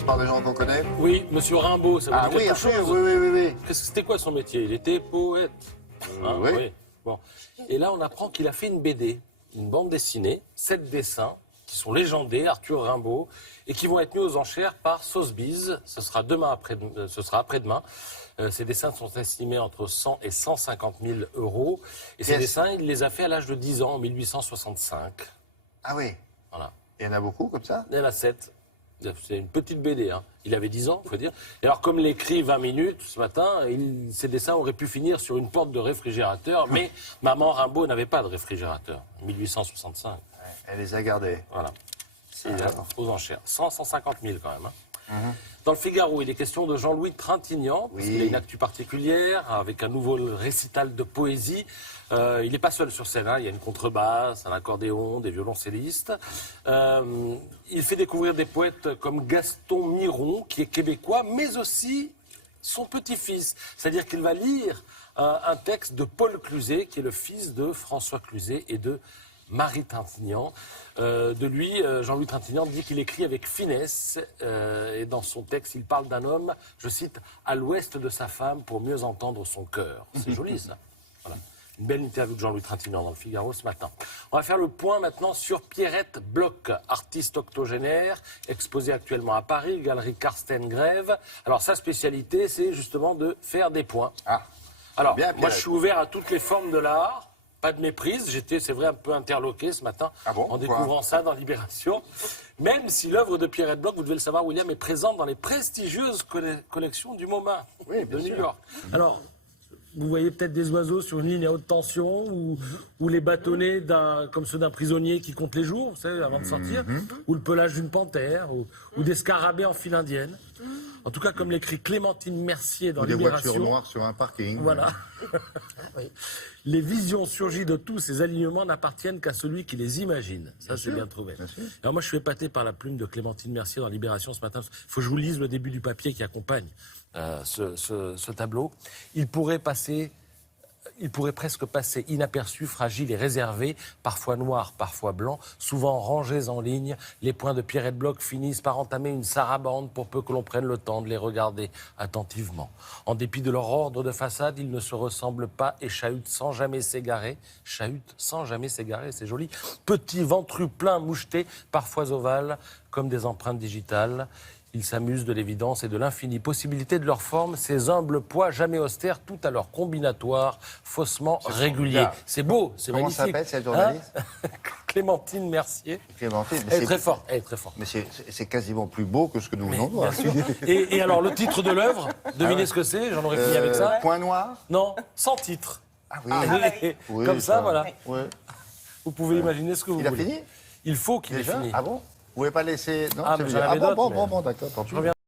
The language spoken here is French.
commence par des gens qu'on connaît. Oui, Monsieur Rimbaud, ça vous dit quelque chose? Oui. C'était quoi son métier? Il était poète. Oui. Bon. Et là, on apprend qu'il a fait une BD, une bande dessinée, 7 dessins, qui sont légendés, Arthur Rimbaud, et qui vont être mis aux enchères par Sotheby's. Ce sera après-demain. Ces dessins sont estimés entre 100 et 150 000 euros. Et ces dessins, il les a fait à l'âge de 10 ans, en 1865. Ah oui. Voilà. Il y en a beaucoup comme ça? Il y en a 7. C'est une petite BD. Hein. Il avait 10 ans, il faut dire. Et alors, comme l'écrit 20 minutes ce matin, ces dessins auraient pu finir sur une porte de réfrigérateur. Mais maman Rimbaud n'avait pas de réfrigérateur. 1865. Elle les a gardés. Voilà. Aux enchères. 150 000 quand même. Hein. Dans le Figaro, il est question de Jean-Louis Trintignant, parce qu'il a une actu particulière, avec un nouveau récital de poésie. Il n'est pas seul sur scène, hein. Il y a une contrebasse, un accordéon, des violoncellistes. Il fait découvrir des poètes comme Gaston Miron, qui est québécois, mais aussi son petit-fils. C'est-à-dire qu'il va lire un texte de Paul Cluzet, qui est le fils de François Cluzet et de Marie Trintignant. De lui, Jean-Louis Trintignant dit qu'il écrit avec finesse et dans son texte, il parle d'un homme, je cite, à l'ouest de sa femme pour mieux entendre son cœur. C'est joli ça. Voilà. Une belle interview de Jean-Louis Trintignant dans le Figaro ce matin. On va faire le point maintenant sur Pierrette Bloch, artiste octogénaire, exposée actuellement à Paris, galerie Karsten Grève. Alors sa spécialité, c'est justement de faire des points. Alors, bien, moi je suis ouvert à toutes les formes de l'art. Pas de méprise, j'étais, c'est vrai, un peu interloqué ce matin en découvrant ça dans Libération. Même si l'œuvre de Pierrette Bloch, vous devez le savoir, William, est présente dans les prestigieuses collections du MoMA de New York. Alors, vous voyez peut-être des oiseaux sur une ligne à haute tension ou les bâtonnets comme ceux d'un prisonnier qui compte les jours, vous savez, avant de sortir, ou le pelage d'une panthère, ou des scarabées en file indienne. En tout cas, comme l'écrit Clémentine Mercier dans Libération. Des voitures noires sur un parking. Voilà. Oui. Les visions surgies de tous ces alignements n'appartiennent qu'à celui qui les imagine. Ça, c'est bien trouvé. Alors moi, je suis épaté par la plume de Clémentine Mercier dans Libération ce matin. Il faut que je vous lise le début du papier qui accompagne ce tableau. Il pourrait presque passer inaperçu, fragile et réservé, parfois noir, parfois blanc, souvent rangés en ligne. Les points de Pierrette Bloch finissent par entamer une sarabande pour peu que l'on prenne le temps de les regarder attentivement. En dépit de leur ordre de façade, ils ne se ressemblent pas et chahutent sans jamais s'égarer. Chahutent sans jamais s'égarer, c'est joli. Petits ventrus pleins, mouchetés, parfois ovales, comme des empreintes digitales. Ils s'amusent de l'évidence et de l'infinie possibilité de leur forme, ces humbles poids jamais austères, tout à leur combinatoire, faussement régulier. C'est beau, c'est magnifique. Comment s'appelle cette journaliste? Clémentine Mercier. Clémentine. Elle est très forte, elle est très forte. Mais c'est quasiment plus beau que ce que nous venons de voir. Et alors, le titre de l'œuvre, devinez ce que c'est? J'en aurais fini avec ça. Point noir? Non, sans titre. Ah oui. Oui, comme ça, voilà. Ouais. Vous pouvez imaginer ce que vous voulez. Il a fini? Il faut qu'il ait Déjà? fini. Ah bon? Vous ne pouvez pas laisser... Non, mais j'en avais d'autres, bon, d'accord.